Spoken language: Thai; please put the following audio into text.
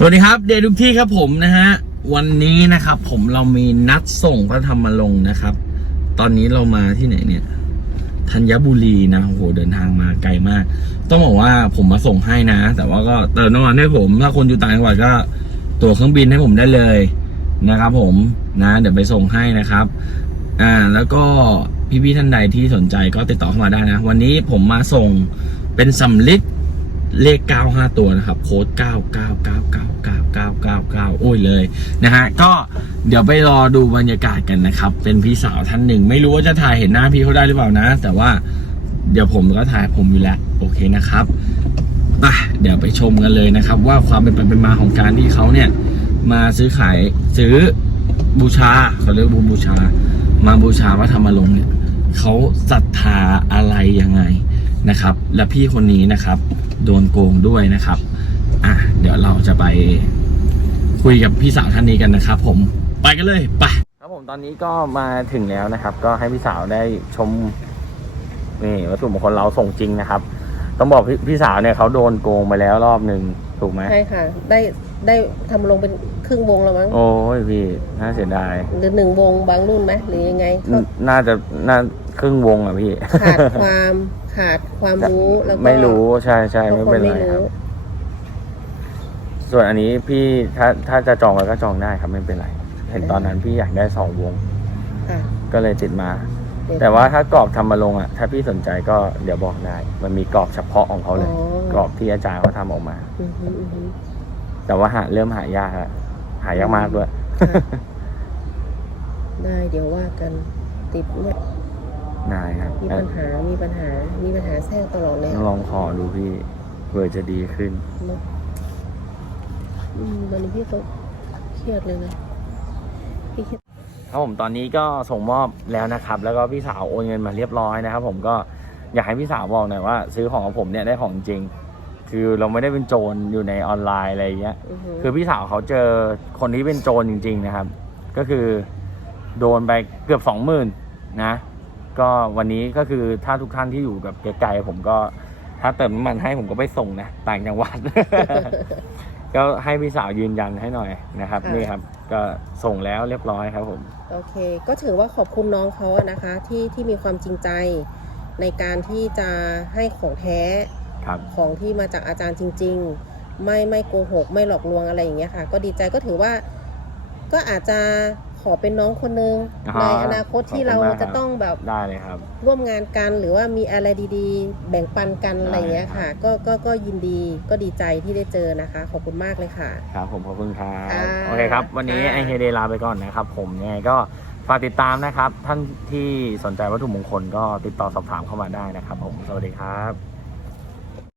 สวัสดีครับ เดย์ทุกที่ครับผมนะฮะ วันนี้นะครับผมเรามีนัดส่งพระธรรมลงนะครับ ตอนนี้เรามาที่ไหนเนี่ยธัญบุรีนะโอ้โหเดินทางมาไกลมาก ต้องบอกว่าผมมาส่งให้นะ แต่ว่าก็เติมน้ำมันให้ผมถ้าคนอยู่ต่างจังหวัดก็ตั๋วเครื่องบินให้ผมได้เลยนะครับ ผมนะเดี๋ยวไปส่งให้นะครับ อ่าแล้วก็พี่ๆท่านใดที่สนใจก็ติดต่อเข้ามาได้นะ วันนี้ผมมาส่งเป็นสำลิด เลข 95 ตัวนะครับ โค้ด999999999 โอ้ยเลยนะฮะ ก็เดี๋ยวไปรอดูบรรยากาศกันนะครับ เป็นพี่สาวท่านหนึ่ง ไม่รู้ว่าจะถ่ายเห็นหน้าพี่เขาได้หรือเปล่านะ แต่ว่าเดี๋ยวผมก็ถ่ายผมอยู่แล้ว โอเคนะครับไปเดี๋ยวไปชมกันเลยนะครับ ว่าความเป็นไปเป็นมาของการที่เขาเนี่ย มาซื้อขายซื้อบูชาเขาเรียกว่าบูชา มาบูชาว่าธรรมลงค์เนี่ยเขาศรัทธาอะไรยังไง นะครับ และพี่คนนี้นะครับ โดนโกงด้วยนะครับ อะเดี๋ยวเราจะไปคุยกับพี่สาวท่านนี้กันนะครับ ผมไปกันเลยไปครับผมตอนนี้ก็มาถึงแล้วนะครับ ก็ให้พี่สาวได้ชมนี่วัตถุมงคลเราส่งจริงนะครับ ต้องบอกพี่พี่สาวเนี่ยเขาโดนโกงไปแล้วรอบหนึ่งถูกไหมใช่ค่ะ ได้ได้ทำลงเป็นครึ่งวงแล้วมั้งโอ้ยพี่น่าเสียดายหรือหนึ่งวงบางรุ่นไหมหรือยังไงเขาน่าจะน่า ครึ่งวงอะพี่ ขาดความขาดความรู้แล้วก็ไม่รู้ใช่ใช่บางไม่คนเป็นไรไม่ครัรู้บส่วนอันนี้พี่ถ้าถ้าจะจองไว้ก็จองได้ครับไม่เป็นไร เห็นตอนนั้นพี่อยากได้สองวงค่ะก็เลยติดมาเดี๋ยแต่ว่าถ้ากรอบทำมาลงอะ ถ้าพี่สนใจก็เดี๋ยวบอกได้ มันมีกรอบเฉพาะของเขาเลย อ๋อกรอบที่อาจารย์เขาทำออกมา อือหืออือหือแต่ว่าหาเริ่มหายากแล้วหายากมากด้วย ค่ะ ได้เดี๋ยวว่ากันติดเนี่ย ได้ครับมีปัญหา มีปัญหา มีปัญหาแทรกตลอดเลยลองขอดูพี่เผื่อจะดีขึ้นเนอะอืมตอนนี้พี่ก็เครียดเลยนะพี่เครียดครับผมตอนนี้ก็ส่งมอบแล้วนะครับ แล้วก็พี่สาวโอนเงินมาเรียบร้อยนะครับ ผมก็อยากให้พี่สาวบอกหน่อยว่า ซื้อของของผมเนี่ยได้ของจริง คือเราไม่ได้เป็นโจรอยู่ในออนไลน์อะไรอย่างเงี้ยอือหือคือพี่สาวเขาเจอคนที่เป็นโจรจริง ๆ นะครับ ก็คือโดนไปเกือบสองหมื่นนะ ก็วันนี้ก็คือถ้าทุกท่านที่อยู่กับไกลๆผมก็ถ้าเติมน้ำมันให้ผมก็ไปส่งนะต่างจังหวัด ก็ให้พี่สาวยืนยันให้หน่อยนะครับนี่ครับ ก็ส่งแล้วเรียบร้อยครับผม โอเค ก็ถือว่าขอบคุณน้องเขาอะนะคะ ที่ที่มีความจริงใจในการที่จะให้ของแท้ครับ ของที่มาจากอาจารย์จริง ๆ ไม่ไม่โกหก ไม่หลอกลวงอะไรอย่างเงี้ยค่ะ ก็ดีใจก็ถือว่า ก็อาจจะ ขอเป็นน้องคนนึงอ่าในอนาคตที่ขอบเราคุณมากครับ จะต้องแบบได้เลยครับ ร่วมงานกันหรือว่ามีอะไรดีๆ แบ่งปันกันอะไรอย่างเงี้ยค่ะ ก็ก็ก็ยินดีก็ดีใจที่ได้เจอนะคะ ขอบคุณมากเลยค่ะ ครับผมขอบคุณครับค่ะโอเคครับ วันนี้ค่ะ ไอเฮเดลาไปก่อนนะครับ ผมยังไงก็ฝากติดตามนะครับ ท่านที่สนใจวัตถุมงคลก็ติดต่อสอบถามเข้ามาได้นะครับ ผมสวัสดีครับ